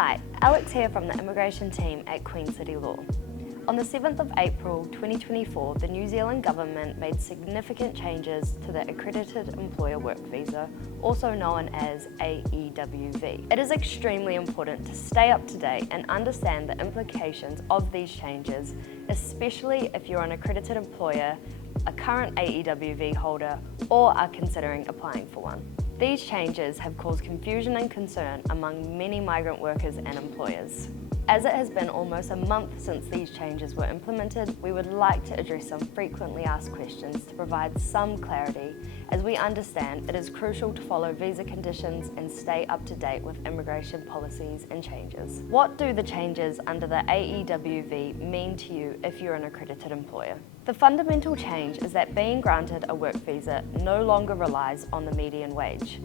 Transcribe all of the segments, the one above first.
Hi, Alex here from the immigration team at Queen City Law. On the 7th of April 2024, the New Zealand government made significant changes to the Accredited Employer Work Visa, also known as AEWV. It is extremely important to stay up to date and understand the implications of these changes, especially if you're an accredited employer, a current AEWV holder, or are considering applying for one. These changes have caused confusion and concern among many migrant workers and employers. As it has been almost a month since these changes were implemented, we would like to address some frequently asked questions to provide some clarity, as we understand it is crucial to follow visa conditions and stay up to date with immigration policies and changes. What do the changes under the AEWV mean to you if you're an accredited employer? The fundamental change is that being granted a work visa no longer relies on the median wage.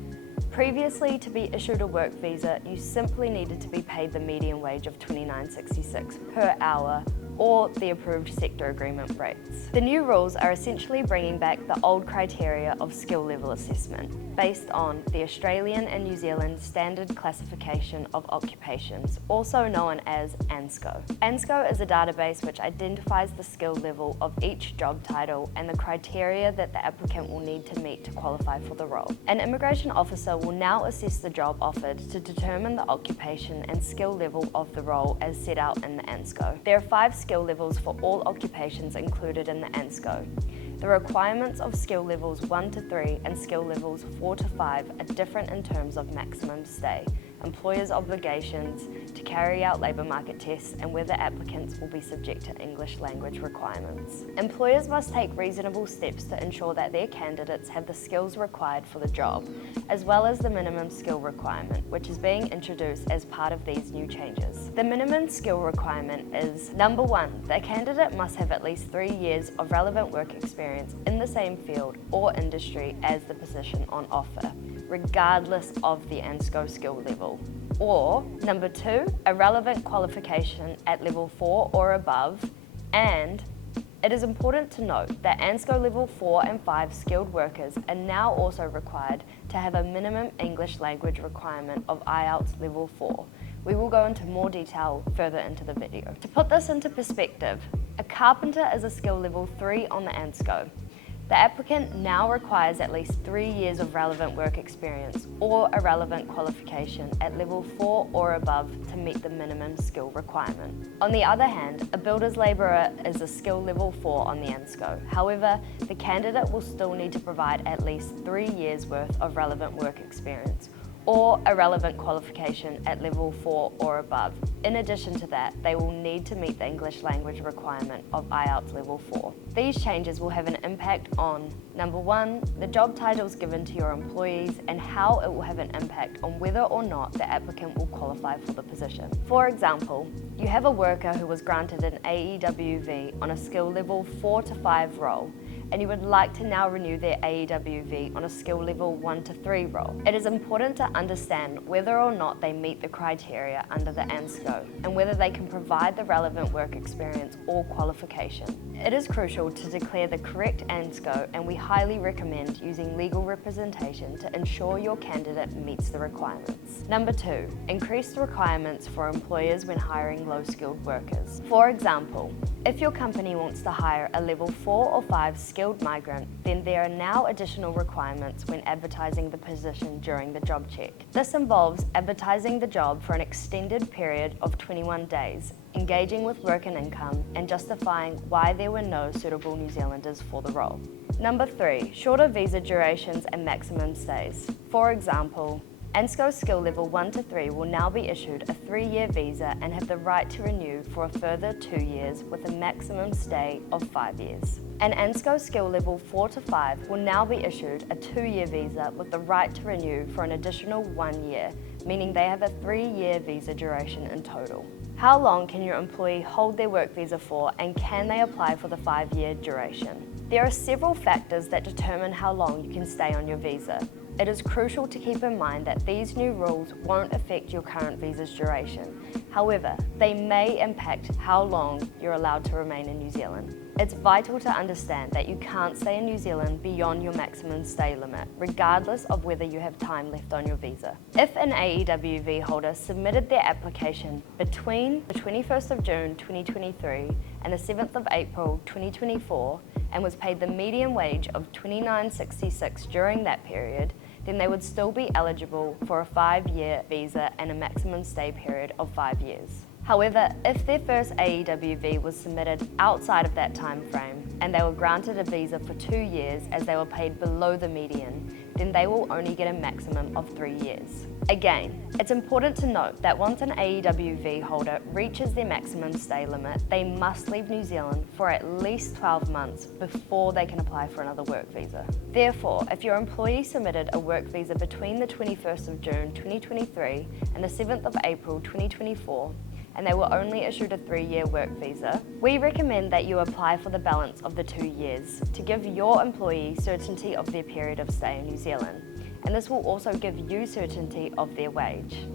Previously, to be issued a work visa, you simply needed to be paid the median wage of $29.66 per hour or the approved sector agreement rates. The new rules are essentially bringing back the old criteria of skill level assessment based on the Australian and New Zealand Standard Classification of Occupations, also known as ANSCO. ANSCO is a database which identifies the skill level of each job title and the criteria that the applicant will need to meet to qualify for the role. An immigration officer will now assess the job offered to determine the occupation and skill level of the role as set out in the ANSCO. There are 5 skill levels for all occupations included in the ANSCO. The requirements of skill levels 1 to 3 and skill levels 4 to 5 are different in terms of maximum stay, employers' obligations to carry out labour market tests, and whether applicants will be subject to English language requirements. Employers must take reasonable steps to ensure that their candidates have the skills required for the job, as well as the minimum skill requirement, which is being introduced as part of these new changes. The minimum skill requirement is: number 1, the candidate must have at least 3 years of relevant work experience in the same field or industry as the position on offer, regardless of the ANSCO skill level. Or, number 2, a relevant qualification at level 4 or above, and it is important to note that ANSCO level 4 and 5 skilled workers are now also required to have a minimum English language requirement of IELTS level 4. We will go into more detail further into the video. To put this into perspective, a carpenter is a skill level 3 on the ANSCO. The applicant now requires at least 3 years of relevant work experience or a relevant qualification at level 4 or above to meet the minimum skill requirement. On the other hand, a builder's labourer is a skill level 4 on the ANSCO. However, the candidate will still need to provide at least 3 years worth of relevant work experience or a relevant qualification at level 4 or above. In addition to that, they will need to meet the English language requirement of IELTS level 4. These changes will have an impact on, number 1, the job titles given to your employees and how it will have an impact on whether or not the applicant will qualify for the position. For example, you have a worker who was granted an AEWV on a skill level 4 to 5 role, and you would like to now renew their AEWV on a skill level 1 to 3 role. It is important to understand whether or not they meet the criteria under the ANSCO and whether they can provide the relevant work experience or qualification. It is crucial to declare the correct ANSCO, and we highly recommend using legal representation to ensure your candidate meets the requirements. Number 2, increase the requirements for employers when hiring low-skilled workers. For example, if your company wants to hire a level 4 or 5 skilled migrant, then there are now additional requirements when advertising the position during the job check. This involves advertising the job for an extended period of 21 days, engaging with work and income, and justifying why there were no suitable New Zealanders for the role. Number 3, shorter visa durations and maximum stays. For example, ANSCO skill level 1 to 3 will now be issued a 3-year visa and have the right to renew for a further 2 years with a maximum stay of 5 years. An ANSCO skill level 4 to 5 will now be issued a 2-year visa with the right to renew for an additional 1 year, meaning they have a 3-year visa duration in total. How long can your employee hold their work visa for, and can they apply for the 5-year duration? There are several factors that determine how long you can stay on your visa. It is crucial to keep in mind that these new rules won't affect your current visa's duration. However, they may impact how long you're allowed to remain in New Zealand. It's vital to understand that you can't stay in New Zealand beyond your maximum stay limit, regardless of whether you have time left on your visa. If an AEWV holder submitted their application between the 21st of June 2023 and the 7th of April 2024 and was paid the median wage of $29.66 during that period, then they would still be eligible for a 5-year visa and a maximum stay period of 5 years. However, if their first AEWV was submitted outside of that time frame and they were granted a visa for 2 years as they were paid below the median, then they will only get a maximum of 3 years. Again, it's important to note that once an AEWV holder reaches their maximum stay limit, they must leave New Zealand for at least 12 months before they can apply for another work visa. Therefore, if your employee submitted a work visa between the 21st of June 2023 and the 7th of April 2024, and they were only issued a 3-year work visa, we recommend that you apply for the balance of the 2 years to give your employee certainty of their period of stay in New Zealand, and this will also give you certainty of their wage.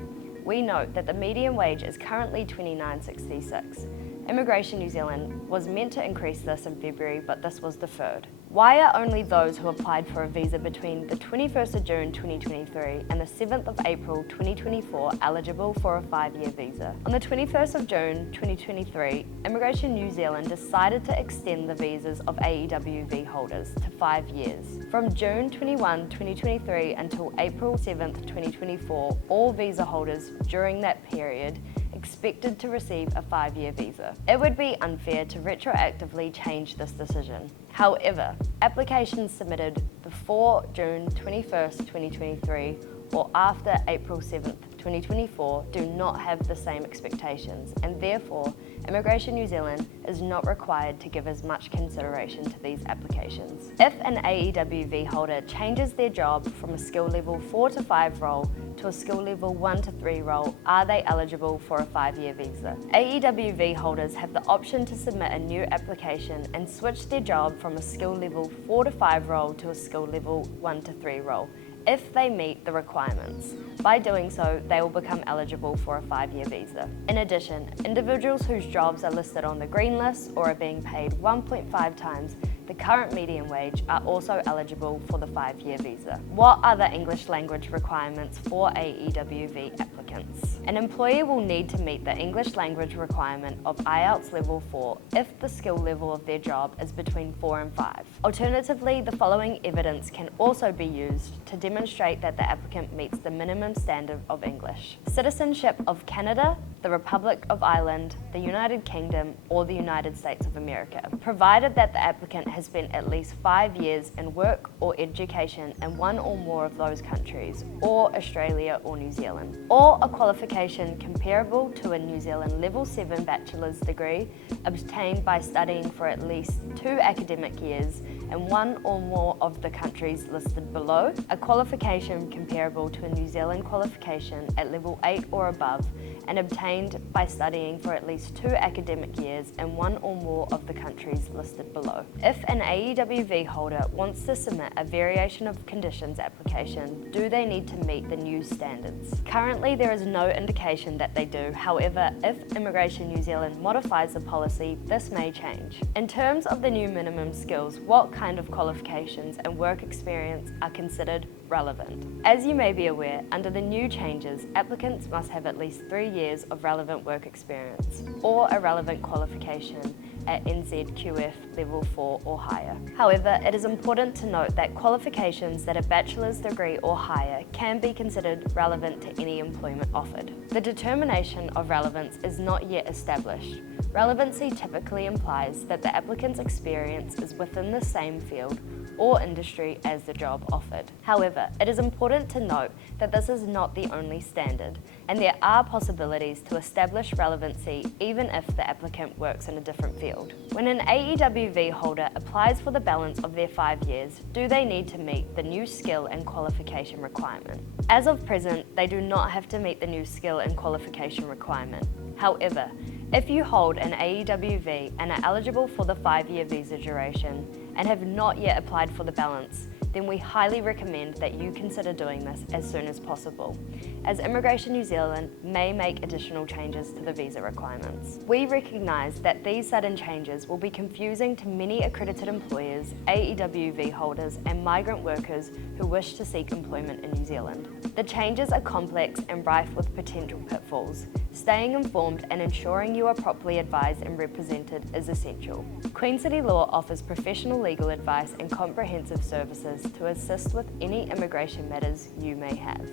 We note that the median wage is currently $29.66. Immigration New Zealand was meant to increase this in February, but this was deferred. Why are only those who applied for a visa between the 21st of June 2023 and the 7th of April 2024 eligible for a 5-year visa? On the 21st of June 2023, Immigration New Zealand decided to extend the visas of AEWV holders to 5 years. From June 21, 2023 until April 7, 2024, all visa holders during that period expected to receive a 5-year visa. It would be unfair to retroactively change this decision. However, applications submitted before June 21st, 2023 or after April 7th, 2024 do not have the same expectations, and therefore Immigration New Zealand is not required to give as much consideration to these applications. If an AEWV holder changes their job from a skill level 4 to 5 role to a skill level 1 to 3 role, are they eligible for a 5-year visa? AEWV holders have the option to submit a new application and switch their job from a skill level 4 to 5 role to a skill level 1 to 3 role if they meet the requirements. By doing so, they will become eligible for a 5-year visa. In addition, individuals whose jobs are listed on the green list or are being paid 1.5 times the current median wage are also eligible for the 5-year visa. What are the English language requirements for AEWV applicants? An employer will need to meet the English language requirement of IELTS level 4 if the skill level of their job is between 4 and 5. Alternatively, the following evidence can also be used to demonstrate that the applicant meets the minimum standard of English: citizenship of Canada, the Republic of Ireland, the United Kingdom, or the United States of America, provided that the applicant has spent at least 5 years in work or education in one or more of those countries, or Australia or New Zealand, or a qualification comparable to a New Zealand Level 7 bachelor's degree obtained by studying for at least 2 academic years in one or more of the countries listed below, a qualification comparable to a New Zealand qualification at level 8 or above and obtained by studying for at least 2 academic years in one or more of the countries listed below. If an AEWV holder wants to submit a variation of conditions application, do they need to meet the new standards? Currently, there is no indication that they do. However, if Immigration New Zealand modifies the policy, this may change. In terms of the new minimum skills, what kind of qualifications and work experience are considered relevant? As you may be aware, under the new changes, applicants must have at least 3 years of relevant work experience or a relevant qualification at NZQF level 4 or higher. However, it is important to note that qualifications that a bachelor's degree or higher can be considered relevant to any employment offered. The determination of relevance is not yet established. Relevancy typically implies that the applicant's experience is within the same field or industry as the job offered. However, it is important to note that this is not the only standard, and there are possibilities to establish relevancy even if the applicant works in a different field. When an AEWV holder applies for the balance of their 5 years, do they need to meet the new skill and qualification requirement? As of present, they do not have to meet the new skill and qualification requirement. However, if you hold an AEWV and are eligible for the 5-year visa duration and have not yet applied for the balance, then we highly recommend that you consider doing this as soon as possible, as Immigration New Zealand may make additional changes to the visa requirements. We recognise that these sudden changes will be confusing to many accredited employers, AEWV holders and migrant workers who wish to seek employment in New Zealand. The changes are complex and rife with potential pitfalls. Staying informed and ensuring you are properly advised and represented is essential. Queen City Law offers professional legal advice and comprehensive services to assist with any immigration matters you may have.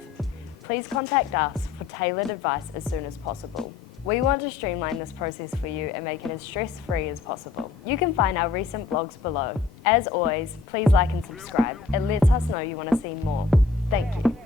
Please contact us for tailored advice as soon as possible. We want to streamline this process for you and make it as stress-free as possible. You can find our recent blogs below. As always, please like and subscribe. It lets us know you want to see more. Thank you.